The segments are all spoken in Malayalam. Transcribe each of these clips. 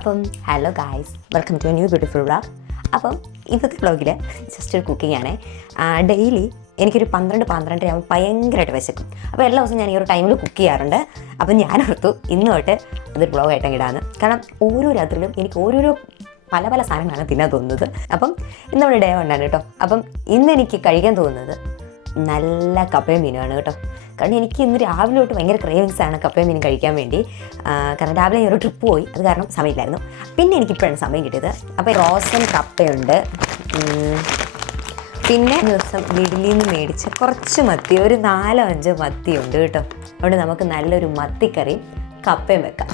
അപ്പം hello guys, welcome to a new beautiful vlog. അപ്പം ഇന്നത്തെ വ്ളോഗിൽ ജസ്റ്റ് ഒരു കുക്കിംഗ് ആണ്. ഡെയിലി എനിക്കൊരു 12-12:30 ആകുമ്പോൾ ഭയങ്കരമായിട്ട് വിശക്കും. അപ്പോൾ എല്ലാ ദിവസവും ഞാൻ ഈ ഒരു ടൈമിൽ കുക്ക് ചെയ്യാറുണ്ട്. അപ്പം ഞാൻ ഓർത്തു ഇന്ന് തൊട്ട് അതൊരു വ്ളോഗായിട്ട് ഇടാന്ന്. കാരണം ഓരോ രാത്രിയിലും എനിക്ക് ഓരോരോ പല പല സാധനങ്ങളാണ് തിന്നാൻ തോന്നുന്നത്. അപ്പം ഇന്ന് നമ്മുടെ ഡേ ഉണ്ടാണ് കേട്ടോ. അപ്പം ഇന്ന് എനിക്ക് കഴിക്കാൻ തോന്നുന്നത് നല്ല കപ്പയും മീനുമാണ് കേട്ടോ. കാരണം എനിക്ക് ഇന്ന് രാവിലെ തൊട്ട് ഭയങ്കര ക്രേവിങ്സ് ആണ് കപ്പയും മീനും കഴിക്കാൻ വേണ്ടി. കാരണം രാവിലെ ഞാൻ ഒരു ട്രിപ്പ് പോയി, അത് കാരണം സമയമില്ലായിരുന്നു. പിന്നെ എനിക്കിപ്പോഴാണ് സമയം കിട്ടിയത്. അപ്പോൾ റോസൻ കപ്പയുണ്ട്, പിന്നെ ദിവസം വീട്ടിൽ നിന്ന് മേടിച്ച കുറച്ച് മത്തി, ഒരു 4-5 മത്തിയുണ്ട് കേട്ടോ. അതുകൊണ്ട് നമുക്ക് നല്ലൊരു മത്തിക്കറിയും കപ്പയും വെക്കാം.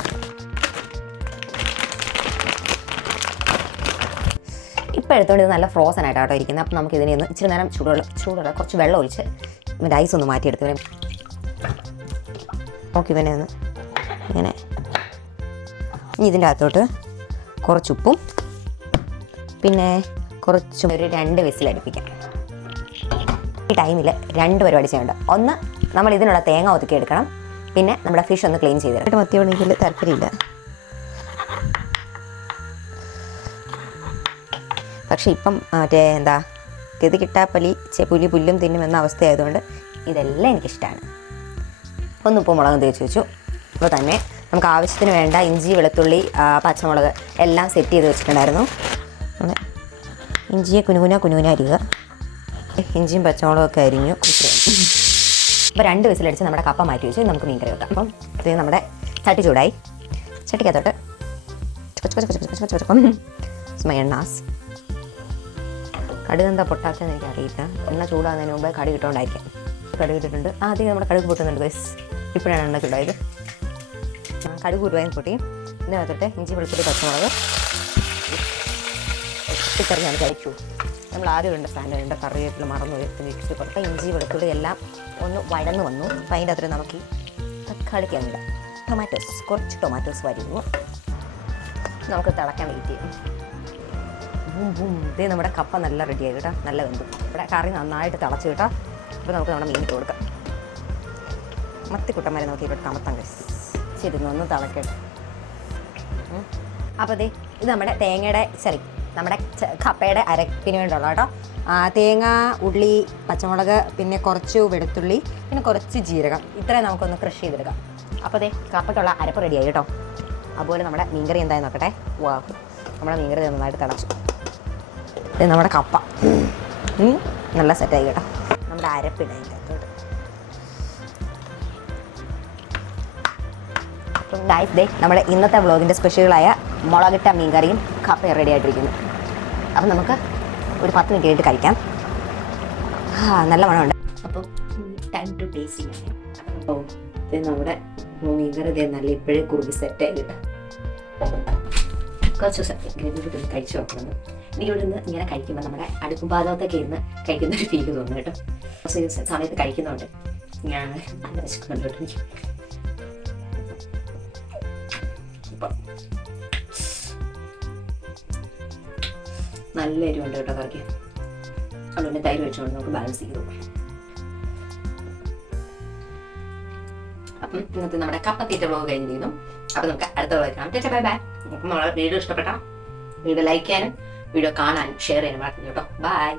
ഇപ്പോൾ എടുത്തുകൊണ്ട് ഇത് നല്ല ഫ്രോസൺ ആയിട്ടാട്ടോ ഇരിക്കുന്നത്. അപ്പം നമുക്ക് ഇതിനെ ഒന്ന് ഇച്ചിരി നേരം ചൂടുള്ള കുറച്ച് വെള്ളം ഒഴിച്ച് ഇതിൻ്റെ ഐസ് ഒന്ന് മാറ്റിയെടുത്ത് നോക്കി ഇവനെ ഒന്ന് ഇങ്ങനെ. ഇനി ഇതിൻ്റെ അകത്തോട്ട് കുറച്ച് ഉപ്പും പിന്നെ കുറച്ചും ഒരു 2 വിസിലടുപ്പിക്കാം. ഈ ടൈമിൽ 2 പരിപാടി ചെയ്യേണ്ട. ഒന്ന്, നമ്മൾ ഇതിനുള്ള തേങ്ങ ഒതുക്കി എടുക്കണം. പിന്നെ നമ്മുടെ ഫിഷ് ഒന്ന് ക്ലീൻ ചെയ്ത് തരാം. മത്തിയോട് എനിക്ക് താല്പര്യമില്ല, പക്ഷേ ഇപ്പം മറ്റേ ഗതി കിട്ടാപ്പലി പുല്ലും തിന്നുമെന്ന അവസ്ഥയായതുകൊണ്ട് ഇതെല്ലാം എനിക്കിഷ്ടമാണ്. ഒന്ന് ഉപ്പും മുളകും തേച്ച് വെച്ചു. അപ്പോൾ തന്നെ നമുക്ക് ആവശ്യത്തിന് വേണ്ട ഇഞ്ചി, വെളുത്തുള്ളി, പച്ചമുളക് എല്ലാം സെറ്റ് ചെയ്ത് വെച്ചിട്ടുണ്ടായിരുന്നു. ഇഞ്ചിയെ കുനുകുന അരിയുക. ഇഞ്ചിയും പച്ചമുളകൊക്കെ അരിഞ്ഞു. അപ്പോൾ 2 വിസിലടിച്ച് നമ്മുടെ കപ്പ മാറ്റി വെച്ച് നമുക്ക് മീൻ കറി വെക്കാം. അപ്പം ഇത് നമ്മുടെ ചട്ടി ചൂടായി. ചട്ടിക്കകത്തോട്ട് എണ്ണാസ്. കടുക് എന്താ പൊട്ടാച്ചെന്ന് എനിക്കറിയില്ല. എണ്ണ ചൂടാകുന്നതിന് മുമ്പ് കടുക് ഇട്ടുകൊണ്ടായിരിക്കാം. കടുക് ഇട്ടിട്ടുണ്ട്. ആദ്യം നമ്മുടെ കടുക് പൊട്ടുന്നുണ്ട് ഗൈസ്. ഇപ്പോഴാണ് എണ്ണ ചൂടായത്. കടുക് ഉരുവായും പൊട്ടി. ഇതിനകത്തോട്ട് ഇഞ്ചി, വെളുത്തുള്ളി, പച്ചമുളക് ഇട്ടറിഞ്ഞാണ് കഴിച്ചു. നമ്മൾ ആദ്യം ഇടേണ്ട സാധനം കറിവേപ്പില മറന്നു മിക്സ് കൊടുത്ത ഇഞ്ചി, വെളുത്തുള്ളി എല്ലാം ഒന്ന് വഴന്ന് വന്നു. അപ്പം അതിൻ്റെ അകത്ത് നമുക്ക് തക്കാളിക്കാനില്ല ടൊമാറ്റോസ്, കുറച്ച് ടൊമാറ്റോസ് വരികയും നമുക്ക് തിളക്കാൻ വെയിറ്റ് ചെയ്യും. ഇതേ നമ്മുടെ കപ്പ നല്ല റെഡിയായി കേട്ടോ, നല്ല വെന്തു. ഇവിടെ കറി നന്നായിട്ട് തിളച്ച് കേട്ടോ. അപ്പോൾ നമുക്ക് നമ്മുടെ മീൻ ഇട്ട് കൊടുക്കാം. മത്തിക്കുട്ടന്മാരെ നോക്കി ഇവിടെ കമത്താൻ കഴിച്ചു. ശരി, ഒന്ന് തിളക്കട്ടെ. അപ്പോൾ ഇത് നമ്മുടെ തേങ്ങയുടെ നമ്മുടെ കപ്പയുടെ അരപ്പിന് വേണ്ടിയുള്ള കേട്ടോ. തേങ്ങ, ഉള്ളി, പച്ചമുളക്, പിന്നെ കുറച്ച് വെളുത്തുള്ളി, പിന്നെ കുറച്ച് ജീരകം, ഇത്രയും നമുക്കൊന്ന് ക്രഷ് ചെയ്തെടുക്കാം. അപ്പോൾ അതേ കപ്പയ്ക്കുള്ള അരപ്പ് റെഡിയായി കേട്ടോ. അതുപോലെ നമ്മുടെ മീൻകറി എന്തായി നോക്കട്ടെ. വാ, നമ്മുടെ മീൻകറി നന്നായിട്ട് തിളച്ചു. ഇത് നമ്മുടെ കപ്പ നല്ല സെറ്റായി കേട്ടോ. നമ്മുടെ അരപ്പിടയില്ല. അപ്പം ഗൈസ്, ദേ നമ്മുടെ ഇന്നത്തെ വ്ളോഗിൻ്റെ സ്പെഷ്യലായ മുളകിട്ട മീൻകറിയും കപ്പയും റെഡി ആയിട്ടിരിക്കുന്നു. അപ്പം നമുക്ക് ഒരു 10 മിനിറ്റ് കഴിഞ്ഞിട്ട് കഴിക്കാം. നല്ല മണമുണ്ട്. അപ്പം ടൈം ടു ടേസ്റ്റിംഗ് ആണ്. അപ്പോൾ ഇത് നമ്മുടെ മീൻകറി നല്ല ഇപ്പോഴേ കുറുകി സെറ്റായി കേട്ടോ. കുറച്ച് ദിവസം കഴിച്ചു നോക്കണം. എനിക്കിവിടെ നിന്ന് ഇങ്ങനെ കഴിക്കുമ്പോൾ നമ്മുടെ അടുപ്പ് പാചകത്തൊക്കെ ഇരുന്ന് കഴിക്കുന്നൊരു ഫീൽ തോന്നുന്നു കേട്ടോ. കുറച്ച് സമയത്ത് കഴിക്കുന്നുണ്ട് ഞാൻ നല്ല വിശക്കുന്നുണ്ട് കേട്ടോ. ഇപ്പം നല്ല എരിവുണ്ട് കേട്ടോ കറിക്ക്. അതുകൊണ്ട് തൈര് വെച്ചുകൊണ്ട് നമുക്ക് ബാലൻസ് ചെയ്തു. അപ്പം ഇന്നത്തെ നമ്മുടെ കപ്പത്തീറ്റ വ്ളോഗ് കഴിഞ്ഞിരുന്നു. അപ്പം നമുക്ക് അടുത്ത വ്ളോഗ് കാണാം. Bye bye. അപ്പം നമ്മളെ വീഡിയോ ഇഷ്ടപ്പെട്ടാൽ വീഡിയോ ലൈക്ക് ചെയ്യാനും വീഡിയോ കാണാനും ഷെയർ ചെയ്യാനും മറക്കരുത് കേട്ടോ. ബൈ.